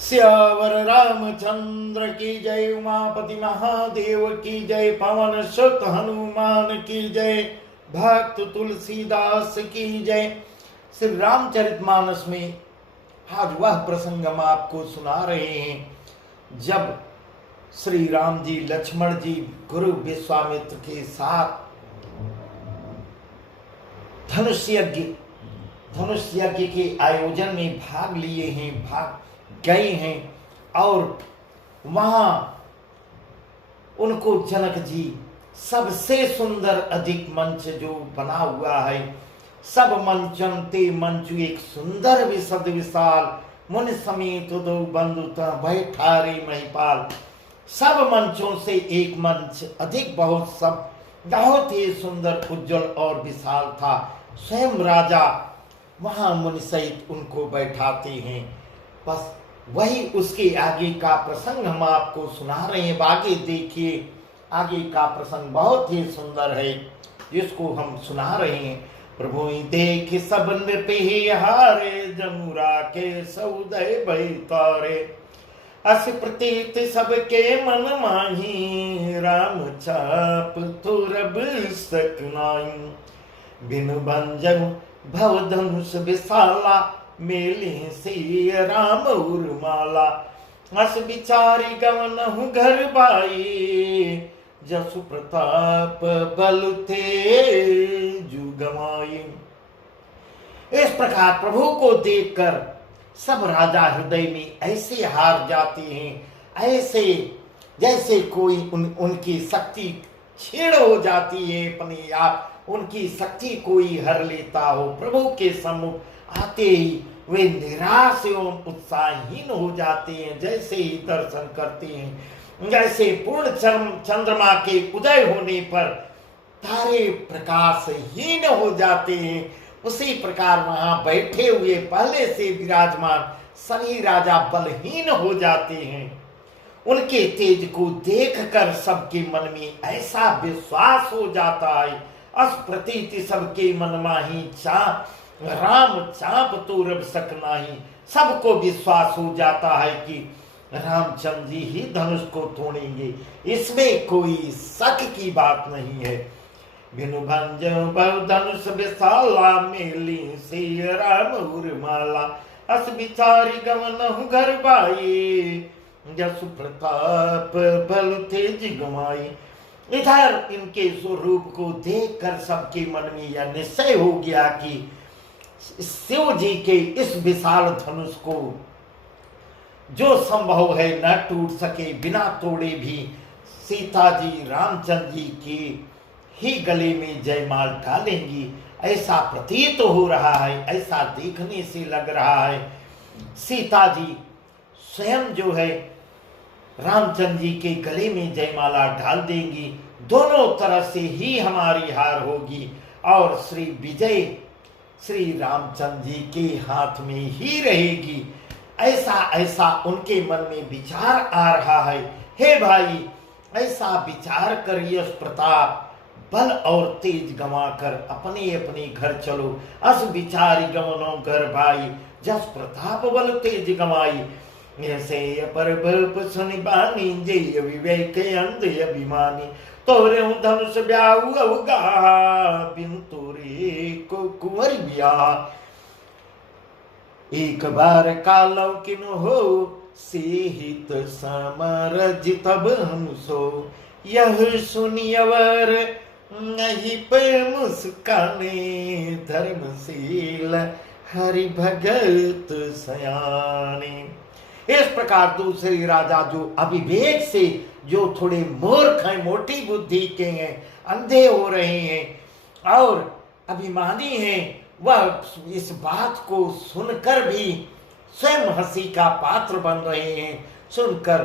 सियावर रामचंद्र की जय, उमापति महादेव की जय, पवन सुत हनुमान की जय, भक्त तुलसीदास की जय। श्री रामचरितमानस में आज वह प्रसंग हम आपको सुना रहे हैं जब श्री राम जी लक्ष्मण जी गुरु विश्वामित्र के साथ धनुष यज्ञ के आयोजन में भाग लिए हैं, भाग गए हैं और वहां उनको जनक जी सबसे सुंदर अधिक मंच जो बना हुआ है, सब मंचन ते मंचु एक सुंदर विशद विशाल, मुनि समेत दो बंधु बैठारे महिपाल। सब मंचों से एक मंच अधिक बहुत ही सुंदर, उज्जवल और विशाल था। स्वयं राजा वहां मुनि सहित उनको बैठाते हैं। बस वही उसके आगे का प्रसंग हम आपको सुना रहे हैं। आगे देखिए, आगे का प्रसंग बहुत ही सुंदर है जिसको हम सुना रहे हैं। प्रभु देख सब नृप हारे, जमुरा के सौदय बैतारे, अस प्रतीत सबके मन माही, राम चाप तुरब सकनाई, बिनु भंजन भव धनुष विशाला, मेले से राम उर्माला, अस बिचारी गवनहु घर बाई, जसु प्रताप बल थे जु गमाई। इस प्रकार प्रभु को देखकर सब राजा हृदय में ऐसे हार जाते हैं, ऐसे जैसे कोई उनकी शक्ति छीड़ हो जाती है, अपने आप उनकी शक्ति कोई हर लेता हो। प्रभु के सम्मुख आते ही वे निराश एवं उत्साहहीन हो जाते हैं। जैसे ही दर्शन करते हैं, जैसे पूर्ण चंद्रमा के उदय होने पर तारे प्रकाशहीन हो जाते हैं, उसी प्रकार वहां बैठे हुए पहले से विराजमान सभी राजा बलहीन हो जाते हैं। उनके तेज को देखकर सबके मन में ऐसा विश्वास हो जाता है, अस प्रतीति सबके मन माही, राम चाप तो रब सकनाही। सबको विश्वास हो जाता है कि रामचंद्र जी ही धनुष को तोड़ेंगे, इसमें कोई शक की बात नहीं है। बिनु भंज धनुष विशाला, मेली से राम उर्माला, अस बिचारी गवनहु घर बाई, जसु प्रताप बल तेज गमाई। इधर इनके स्वरूप को देखकर सबके मन में यह निश्चय हो गया कि शिव जी के इस विशाल धनुष को जो संभव है न टूट सके, बिना तोड़े भी सीता जी रामचंद्र जी के ही गले में जयमाल डालेंगी, ऐसा प्रतीत हो रहा है, ऐसा देखने से लग रहा है। सीता जी स्वयं जो है रामचंद्र जी के गले में जयमाला डाल देंगी, दोनों तरफ से ही हमारी हार होगी और श्री विजय श्री रामचंद्र जी के हाथ में ही रहेगी। ऐसा उनके मन में विचार आ रहा है। हे भाई, ऐसा विचार कर यश प्रताप बल और तेज गंवाकर अपने अपने घर चलो, अस विचारी गमनो घर भाई, जस प्रताप बल तेज गंवाई। ऐसे पर सुनि बानी, जय विवेक अंध अभिमानी, तोरे धनुष ब्याहु अवगा, बिन तोरे को कुंवर ब्याह। एक बार कालौ किनु हो, सेहित समर जितब हम सो, यह सुनियवर नहीं पे मुस्काने, धर्मशील हरि भगत सयाने। इस प्रकार दूसरे राजा जो अविवेक से, जो थोड़े मूर्ख हैं, मोटी बुद्धि के हैं, अंधे हो रहे हैं और अभिमानी हैं, वह इस बात को सुनकर भी स्वयं हंसी का पात्र बन रहे हैं। सुनकर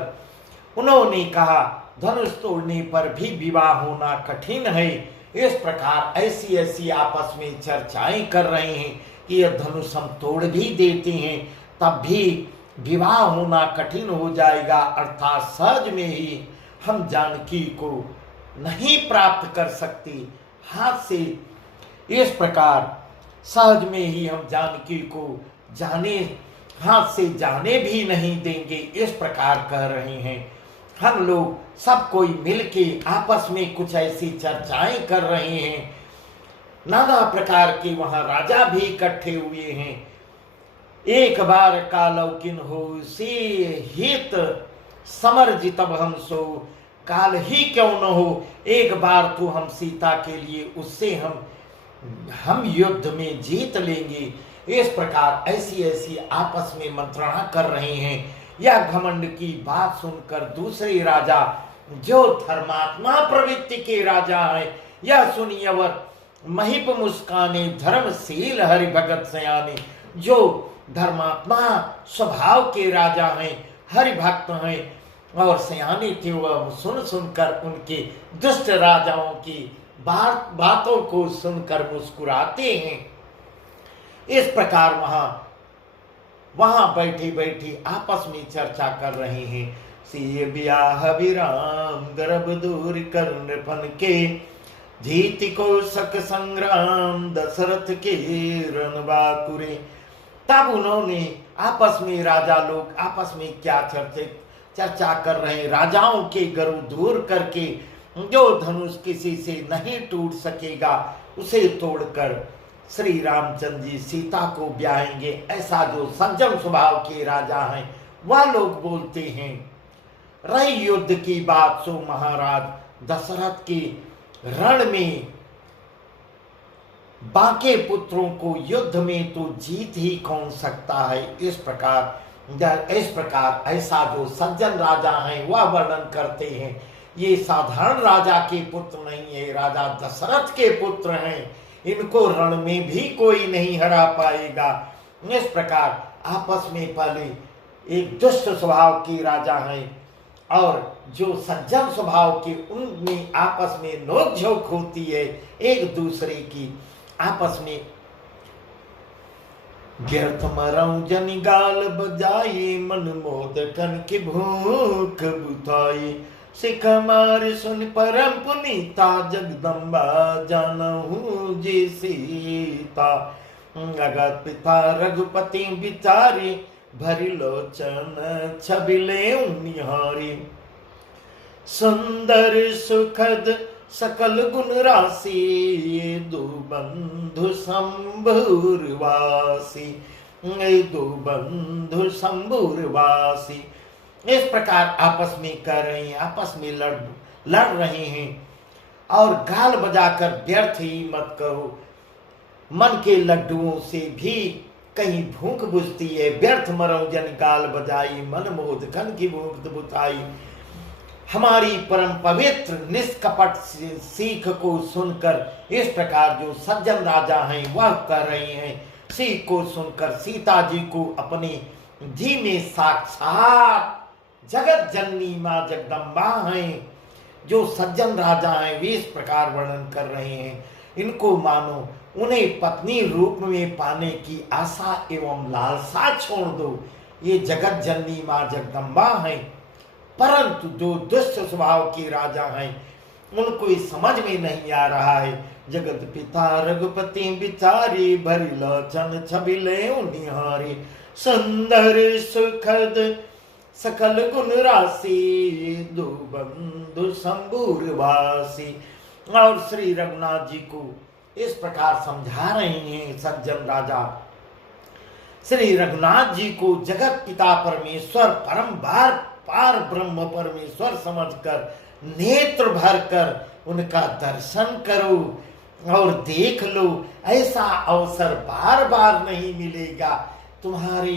उन्होंने कहा, धनुष तोड़ने पर भी विवाह होना कठिन है। इस प्रकार ऐसी ऐसी आपस में चर्चाएं कर रहे हैं कि यह धनुष हम तोड़ भी देते हैं तब भी विवाह होना कठिन हो जाएगा, अर्थात सहज में ही हम जानकी को नहीं प्राप्त कर सकते हाथ से। इस प्रकार सहज में ही हम जानकी को जाने हाथ से जाने भी नहीं देंगे, इस प्रकार कह रहे हैं। हम लोग सब कोई मिलके आपस में कुछ ऐसी चर्चाएं कर रहे हैं। नाना प्रकार के वहां राजा भी इकट्ठे हुए हैं। एक बार कालौकिन हो सी हित समर जितब हम सो, काल ही क्यों न हो, एक बार तो हम सीता के लिए उससे हम युद्ध में जीत लेंगे। इस प्रकार ऐसी ऐसी आपस में मंत्रणा कर रहे हैं। यह घमंड की बात सुनकर दूसरे राजा, जो धर्मात्मा प्रवृत्ति के राजा हैं, यह सुनियवर महिप मुस्काने धर्मशील हरि भगत सयाने, जो धर्मात्मा स्वभाव के राजा हैं, हरि भक्त हैं और सयाने थे, वह सुन सुनकर उनके दुष्ट राजाओं की बातों को सुनकर मुस्कुराते हैं। इस प्रकार वहां बैठे बैठे आपस में चर्चा कर रहे हैं। सिय ब्याह विराम गर्भ दूर कर्ण फन के, जीति को सक संग्राम दशरथ के रणबाकुरे। तब उन्होंने आपस में, राजा लोग आपस में क्या चर्चा कर रहे हैं। राजाओं के गर्व दूर करके, जो धनुष किसी से नहीं टूट सकेगा उसे तोड़कर श्री रामचंद्र जी सीता को ब्याहेंगे, ऐसा जो सज्जन स्वभाव के राजा हैं वह लोग बोलते हैं। रही युद्ध की बात सो महाराज दशरथ के रण में बाके पुत्रों को युद्ध में तो जीत ही कौन सकता है। इस प्रकार ऐसा जो सज्जन राजा हैं वह वर्णन करते हैं। ये साधारण राजा के पुत्र नहीं है, राजा दशरथ के पुत्र हैं। इनको रण में भी कोई नहीं हरा पाएगा। इस प्रकार आपस में पहले एक दुष्ट स्वभाव के राजा हैं और जो सज्जन स्वभाव के, उनमें आपस में नोकझोंक होती है एक दूसरे की आपस में। गिरथ मरऊ जनि गाल बजाई, मन मोद कन की भूख बुझाई। सिख मार सुन परम पुनीता, जगदम्बा जानहु जी सीता। जगत पिता रघुपति बिचारी, भरी लोचन छबिले निहारी। सुंदर सुखद सकल गुण राशि, ये दो बंधु शंभुरवासी, ये दो बंधु शंभुरवासी। इस प्रकार आपस में कर रहे हैं, आपस में लड़ रहे हैं। और गाल बजाकर व्यर्थ ही मत करो, मन के लड्डुओं से भी कहीं भूख बुझती है। व्यर्थ मरो जन गाल बजाई, मन मोद घन की भूख बुझाई। हमारी परम पवित्र निष्कपट सीख को सुनकर इस प्रकार जो सज्जन राजा हैं वह कर रहे हैं। सीख को सुनकर सीता जी को अपने जी में साक्षात जगत जननी माँ जगदम्बा हैं। जो सज्जन राजा हैं वे इस प्रकार वर्णन कर रहे हैं। इनको मानो उन्हें पत्नी रूप में पाने की आशा एवं लालसा छोड़ दो। ये जगत जननी माँ जगदम्बा हैं। परंतु जो दुष्ट स्वभाव के राजा हैं उनको ये समझ में नहीं आ रहा है। जगत पिता रघुपति बिचारी, भरी लोचन छबिले निहारी। सुंदर सुखद सकल गुण राशि, दो बंधु शंभुरवासी। और श्री रघुनाथ जी को इस प्रकार समझा रहे हैं सज्जन राजा। श्री रघुनाथ जी को जगत पिता परमेश्वर परम पार ब्रह्म परमेश्वर समझकर नेत्र भरकर उनका दर्शन करो और देख लो। ऐसा अवसर बार बार नहीं मिलेगा। तुम्हारे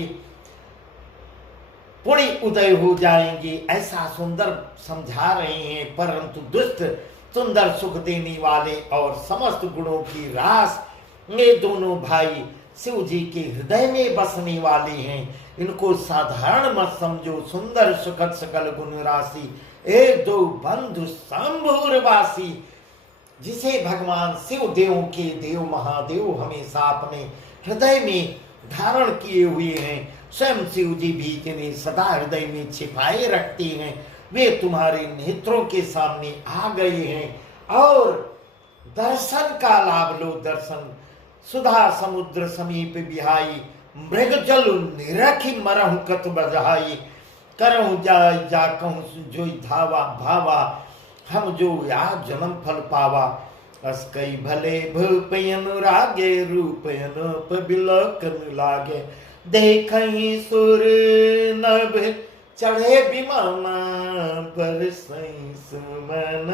पुण्य उदय हो जाएंगे, ऐसा सुंदर समझा रहे हैं। परंतु दुष्ट सुंदर सुख देने वाले और समस्त गुणों की रास ये दोनों भाई शिव जी के हृदय में बसने वाले हैं। इनको साधारण मत समझो। सुंदर सुखद सकल गुण राशि, एक दो बंधु शंभुरवासी, जिसे भगवान शिव देवों के देव महादेव हमेशा अपने हृदय में धारण किए हुए हैं। स्वयं शिव जी भी जिन्हें सदा हृदय में छिपाए रखते हैं, वे तुम्हारे नेत्रों के सामने आ गए हैं और दर्शन का लाभ लो। दर्शन सुधा समुद्र समीप बिहाई, मृग जल निरखी मरहु कत बजाई, करहु जाय जा कहूँ जो धावा भावा, हम जो या जन्म फल पावा। अस कई भले भूपयन रागे, रूपयन बिलकन लागे, देखहि सुर नभ चढ़े विमाना, बरसई सुमन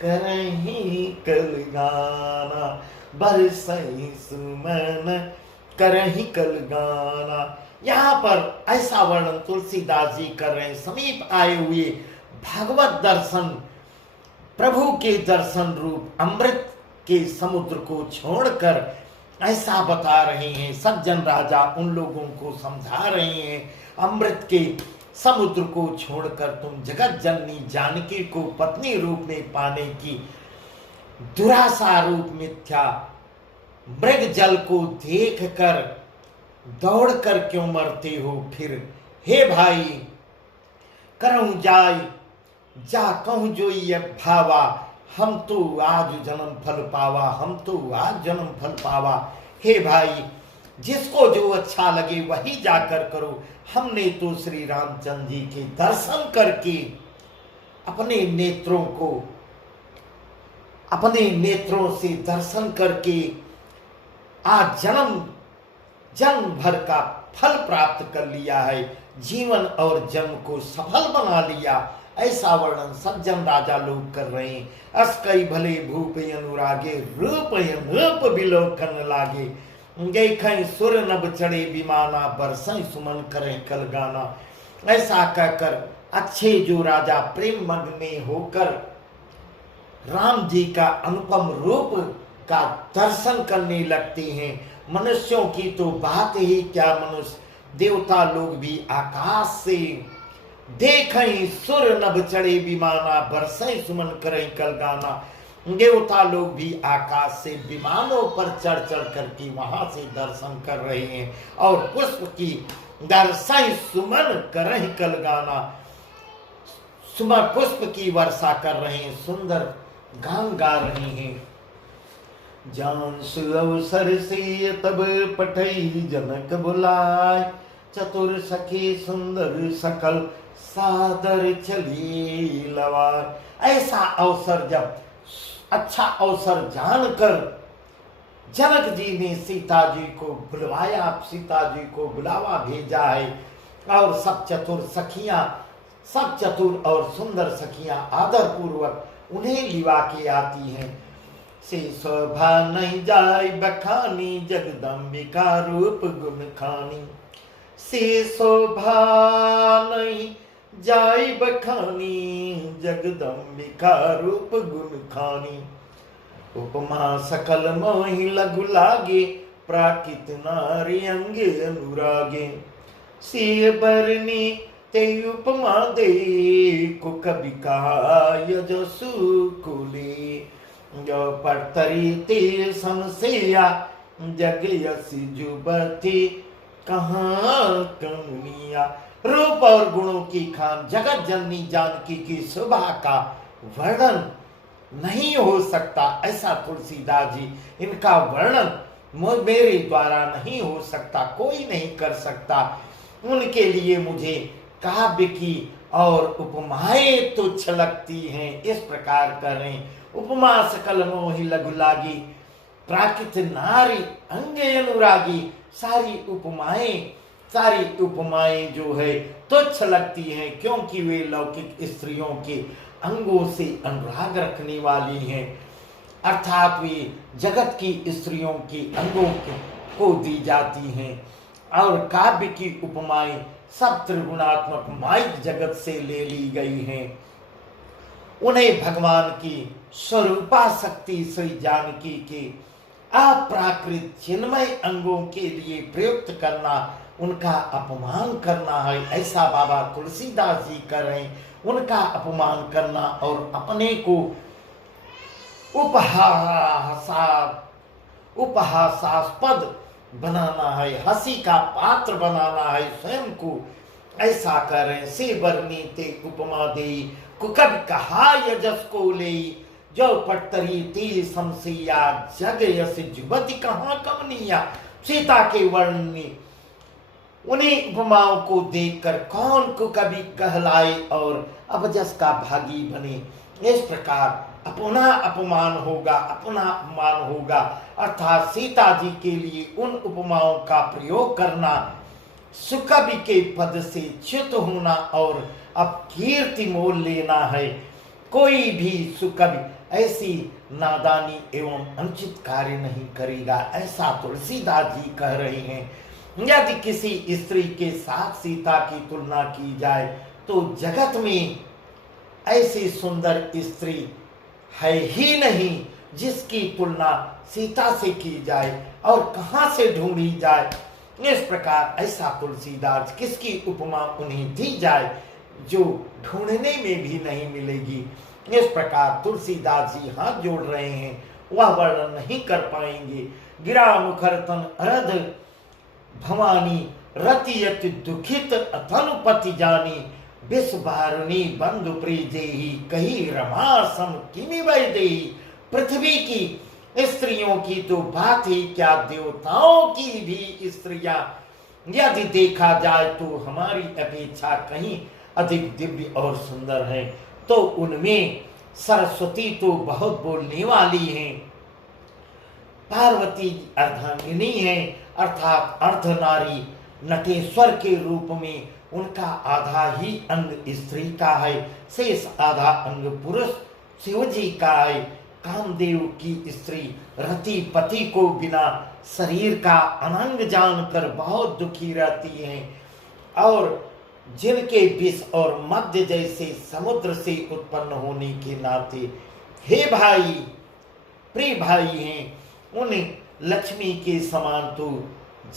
करहि कल गाना, बरसई सुमन करहि कल गाना। यहाँ पर ऐसा वर्णन तुलसीदास जी कर रहे हैं। समीप आए हुए भागवत दर्शन, प्रभु के दर्शन रूप अमृत के समुद्र को छोड़कर ऐसा बता रहे हैं। सज्जन राजा उन लोगों को समझा रहे हैं, अमृत के समुद्र को छोड़कर तुम जगत जननी जानकी को पत्नी रूप में पाने की दुरासा रूप मिथ्या मृग जल को देखकर दौड़कर क्यों मरते हो। फिर हे भाई करऊं जाय जा कहूं जो ये भावा, हम तो आज जन्म फल पावा, हम तो आज जन्म फल पावा। हे भाई जिसको जो अच्छा लगे वही जाकर करो। हमने तो श्री रामचंद्र जी के दर्शन करके अपने नेत्रों से दर्शन करके आज जन्म भर का फल प्राप्त कर लिया है, जीवन और जन्म को सफल बना लिया। ऐसा वर्णन सज्जन राजा लोग कर रहे हैं। अस कई भले भूप अनुरागे, रूप बिलोकन लागे, देखै सुर नभ चढ़े विमाना, बरसै सुमन करें कल गाना। ऐसा कहकर अच्छे जो राजा प्रेम मग्न में होकर राम जी का अनुपम रूप का दर्शन करने लगते हैं। मनुष्यों की तो बात ही क्या, मनुष्य देवता लोग भी आकाश से देखें सुर नभ चढ़े विमाना, बरसै सुमन करें कल गाना। देवता लोग भी आकाश से विमानों पर चढ़ करके वहां से दर्शन कर रहे हैं और पुष्प की बरसै सुमन करें कल गाना, सुमन पुष्प की वर्षा कर रहे हैं, सुंदर गान गा रहे हैं। जांसु अवसर से तब पठई जनक बुलाय, चतुर सखी सुंदर सकल सादर चली लवाय। ऐसा अवसर जब अच्छा अवसर जानकर जनक जी ने सीता जी को बुलवाया, सीता जी को बुलावा भेजा है और सब चतुर और सुंदर सखियां आदर पूर्वक उन्हें लिवा के आती हैं। से शोभा नहीं जाय बखानी, जगदम्बिका रूप गुण खानी। से शोभा नहीं जाय बखानी, जगदम्बिका रूप गुण खानी। उपमा सकल मोहि लघु लागे, प्राकृत नारी अंगे अनुरागे। सिय बरनी ते उपमा दे, को कवि कहा यजसु कुले। जो पड़तरी ते समसेया, जग यसी जुबती कहाँ कमुनिया। रूप और गुणों की खान जगत जननी जानकी की शोभा का वर्णन नहीं हो सकता। ऐसा तुलसीदास जी, इनका वर्णन मेरे द्वारा नहीं हो सकता, कोई नहीं कर सकता। उनके लिए मुझे काव्य की और उपमाएं तुच्छ लगती हैं। इस प्रकार करें, उपमा सकल मोहि लघु लागी, प्राकृत नारी अंगे अनुरागी। सारी उपमाएं जो है तुच्छ लगती हैं, क्योंकि वे लौकिक स्त्रियों के अंगों से अनुराग रखने वाली हैं, अर्थात वे जगत की स्त्रियों के अंगों को दी जाती हैं। और काव्य की उपमाएं सब त्रिगुणात्मक माइक जगत से ले ली गई हैं। उन्हें भगवान की स्वरूपा शक्ति श्री जानकी के अप्राकृत चिन्मय अंगों के लिए प्रयुक्त करना उनका अपमान करना है। ऐसा बाबा तुलसीदास जी कर रहे हैं। उनका अपमान करना और अपने को उपहासास्पद बनाना है, हंसी का पात्र बनाना है स्वयं को। ऐसा कर रहे हैं। से बरनी ते उपमा दे, कुकब कहा यजस को ले। जो पट्टरी ती समसिया, जग यस जुबती कहाँ कमनिया। सीता के वर्णन में उन्हीं उपमाओं को देखकर कौन को कभी कहलाए और अबजस का भागी बने। इस प्रकार अपना अपमान होगा, अपना अपमान होगा, अर्थात सीता जी के लिए उन उपमाओं का प्रयोग करना, सुकवि के पद से च्युत होना और अब कीर्ति मोल लेना है। कोई भी सुकवि ऐसी नादानी एवं अनुचित कार्य नहीं करेगा, ऐसा तुलसीदास जी कह रहे हैं। यदि किसी स्त्री के साथ सीता की तुलना की जाए तो जगत में ऐसी सुंदर स्त्री है ही नहीं जिसकी तुलना सीता से की जाए और कहां से ढूंढी जाए। इस प्रकार ऐसा तुलसीदास किसकी उपमा उन्हें दी जाए जो ढूंढने में भी नहीं मिलेगी। इस प्रकार तुलसीदास जी हाथ जोड़ रहे हैं, वह वर्णन नहीं कर पाएंगे। गिरा मुखरतन अरध भवानी रतियत दुखित अतनुपति जानी, विष बारुणी बंधु प्रीजेही कही रमा सम किमि वैदेही। पृथ्वी की स्त्रियों की तो बात ही क्या, देवताओं की भी स्त्रियां यदि देखा जाए तो हमारी अपेक्षा कहीं अधिक दिव्य और सुंदर है। तो उनमें सरस्वती तो बहुत बोलने वाली हैं। पार्वती अर्धांगिनी है, अर्थात अर्धनारी। नटेश्वर के रूप में उनका आधा ही अंग स्त्री का है, शेष आधा अंग पुरुष शिव जी का है। कामदेव की स्त्री रति पति को बिना शरीर का अनंग जानकर बहुत दुखी रहती हैं और जिनके विष और मध्य जैसे समुद्र से उत्पन्न होने के नाते हे भाई, प्रिय भाई हैं, उन लक्ष्मी के समान तो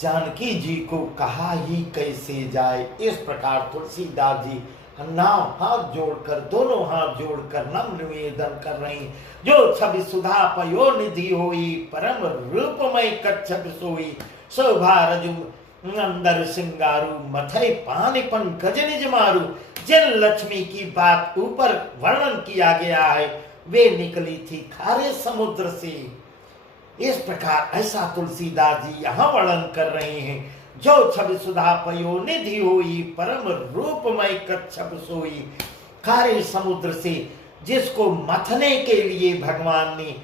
जानकी जी को कहा ही कैसे जाए। इस प्रकार तुलसीदास जी हाथ जोड़कर, दोनों हाथ जोड़कर नम्र निवेदन कर रहे हैं। जो छवि सुधा पयो निधि होई, परम रूपमय कच्छप सोई, शोभा रजु अंदर सिंगारू, मथई पानी पंकज निज मारू। जिन लक्ष्मी की बात ऊपर वर्णन किया गया है वे निकली थी खारे समुद्र से। इस प्रकार ऐसा तुलसीदास जी यहाँ वर्णन कर रहे हैं। जो छवि सुधा पयो निधि होई, परम रूपमय कच्छप सोई। खारे समुद्र से जिसको मथने के लिए भगवान ने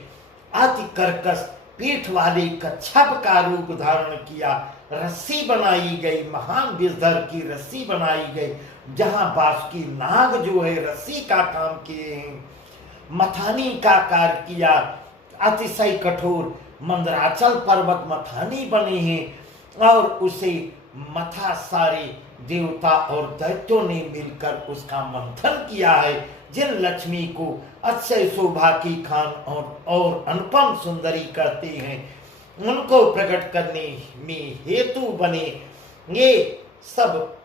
अति कर्कश पीठ वाले कच्छप का रूप धारण किया, रस्सी बनाई गई, महान विषधर की रस्सी बनाई गई, जहां बासुकी नाग जो है रस्सी का काम किए हैं, मथानी का कार्य किया, अतिशय कठोर मंदराचल पर्वत मथानी बने हैं और उसे मथा सारे देवता और दैत्यों ने मिलकर उसका मंथन किया है। जिन लक्ष्मी को अक्षय शोभा की खान और अनुपम सुंदरी कहते हैं, उनको प्रकट करने में हेतु बने ये सब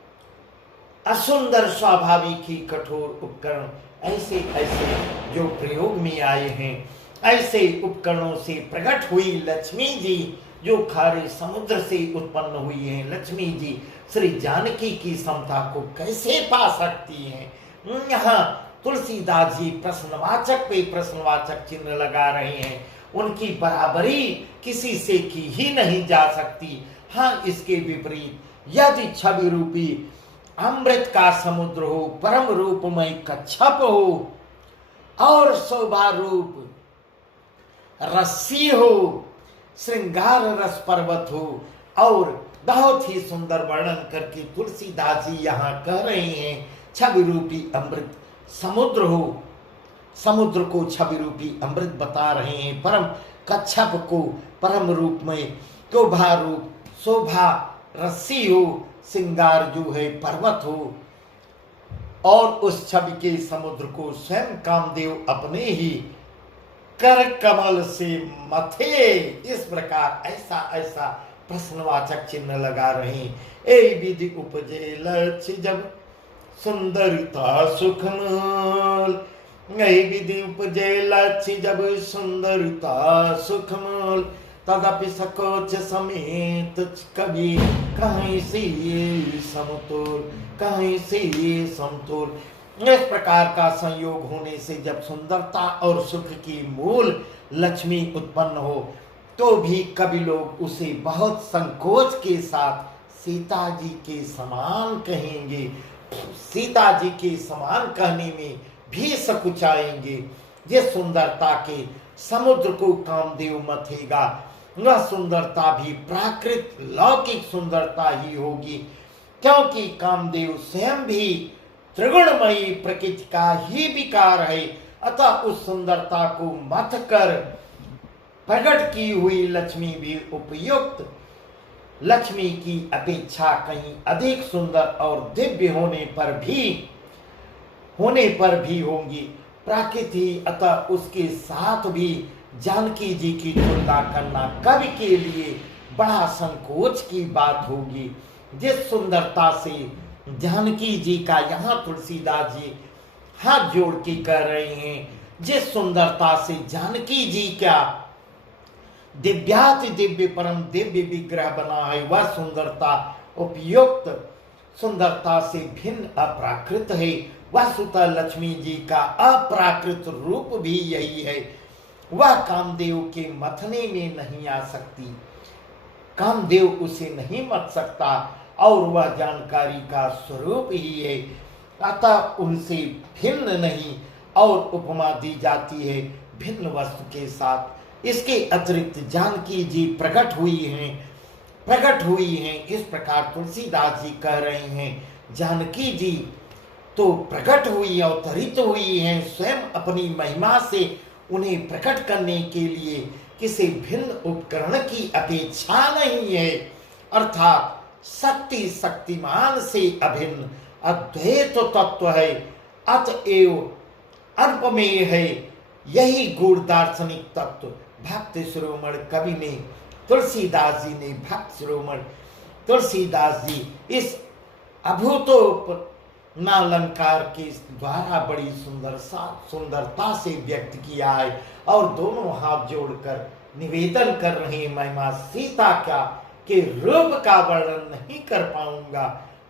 असुंदर स्वाभाविक ही कठोर उपकरण ऐसे ऐसे जो प्रयोग में आए हैं, ऐसे उपकरणों से प्रकट हुई लक्ष्मी जी जो खारे समुद्र से उत्पन्न हुई हैं। लक्ष्मी जी श्री जानकी की समता को कैसे पा सकती हैं। यहाँ तुलसीदास जी प्रश्नवाचक पे प्रश्नवाचक चिन्ह लगा रहे हैं। उनकी बराबरी किसी से की ही नहीं जा सकती। हाँ, इसके विपरीत यदि छवि रूपी अमृत का समुद्र हो, परम रूपमय कच्छप हो और शोभा रूप रस्सी हो, श्रृंगार रस पर्वत हो और बहुत ही सुंदर वर्णन करके तुलसीदास जी यहाँ कह रहे हैं छवि रूपी अमृत समुद्र हो, समुद्र को छवि रूपी अमृत बता रहे हैं। परम कच्छप को परम रूप में शोभा रूप शोभा रस्सी हो, श्रृंगार जो है पर्वत हो और उस छवि के समुद्र को स्वयं कामदेव अपने ही कर कमल से मथे। इस प्रकार ऐसा ऐसा प्रश्नवाचक चिन्ह लगा रहे हैं। ए विधि उपजे लक्ष्य जब सुंदरता सुखमल, ए विधि उपजे लक्ष्य जब सुंदरता सुखमल, तदपि सकोच समेत कभी कहीं से ये समतोल, कहीं से ये समतोल। इस प्रकार का संयोग होने से जब सुंदरता और सुख की मूल लक्ष्मी उत्पन्न हो तो भी कभी लोग उसे बहुत संकोच के साथ सीता जी के समान कहेंगे, सीता जी के समान कहने में भी सकुचाएंगे। जिस सुंदरता के समुद्र को कामदेव मथेगा, वह सुंदरता भी प्राकृत लौकिक सुंदरता ही होगी, क्योंकि कामदेव स्वयं भी त्रिगुणमयी प्रकृति का ही विकार है। अतः उस सुंदरता को मथ कर प्रकट की हुई लक्ष्मी भी उपयुक्त लक्ष्मी की अपेक्षा कहीं अधिक सुंदर और दिव्य होने पर भी होंगी प्रकृति। अतः उसके साथ भी जानकी जी की तुलना करना कवि के लिए बड़ा संकोच की बात होगी। जिस सुंदरता से जानकी जी का यहाँ तुलसीदास जी हाथ जोड़ के कह रहे हैं, जिस सुंदरता से जानकी जी का दिव्याति दिव्य परम दिव्य विग्रह बना है, वह सुंदरता उपयुक्त सुंदरता से भिन्न अप्राकृत है। वह सुतः लक्ष्मी जी का अप्राकृत रूप भी यही है। वह कामदेव के मथने में नहीं आ सकती, कामदेव उसे नहीं मत सकता, और वह जानकारी का स्वरूप ही है। अतः उनसे भिन्न नहीं और उपमा दी जाती है भिन्न वस्तु के साथ। इसके अतिरिक्त जानकी जी प्रकट हुई हैं। इस प्रकार तुलसीदास जी कह रहे हैं, जानकी जी तो प्रकट हुई, अवतरित हुई हैं, स्वयं अपनी महिमा से उन्हें प्रकट करने के लिए किसी भिन्न उपकरण की अपेक्षा नहीं है। अर्थात शक्ति शक्तिमान से अभिन्न अद्वैत तत्व है, अतएव अल्पमेय है। यही गूढ़ दार्शनिक तत्व भक्त शिरोमणि कवि ने तुलसीदास जी ने भक्त शिरोमणि तुलसीदास जी इस अभूतोपनालंकार के द्वारा बड़ी सुंदरता से व्यक्त किया है। और दोनों हाथ जोड़कर निवेदन कर रहे हैं, महिमा सीता के रूप का वर्णन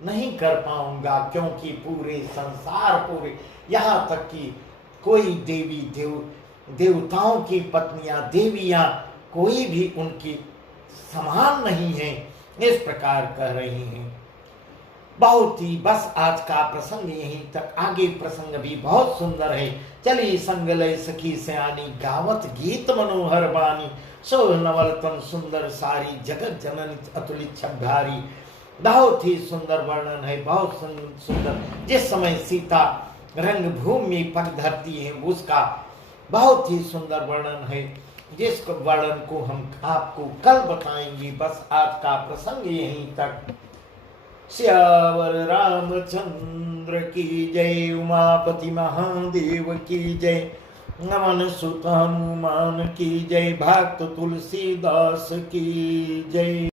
नहीं कर पाऊंगा, क्योंकि पूरे संसार पूरे यहाँ तक कि कोई देवताओं की पत्नियां देवियां कोई भी उनकी समान नहीं है। इस प्रकार कह रही हैं। बहुत ही बस आज का प्रसंग यहीं तक, आगे प्रसंग भी बहुत सुंदर है। चली संग लय सखी सयानी, गावत गीत मनोहर बानी, सोह नवल तन सुंदर सारी, जगत जननी अतुलित छब्भारी। बहुत ही सुंदर वर्णन है, बहुत सुंदर। जिस समय सीता रंग भूमि में पग धरती है, उसका बहुत ही सुंदर वर्णन है, जिस वर्णन को हम आपको कल बताएंगे। बस आज का प्रसंग यहीं तक। श्यावर रामचंद्र की जय, उमापति महादेव की जय, नमन सुत हनुमान की जय, भक्त तुलसीदास की जय।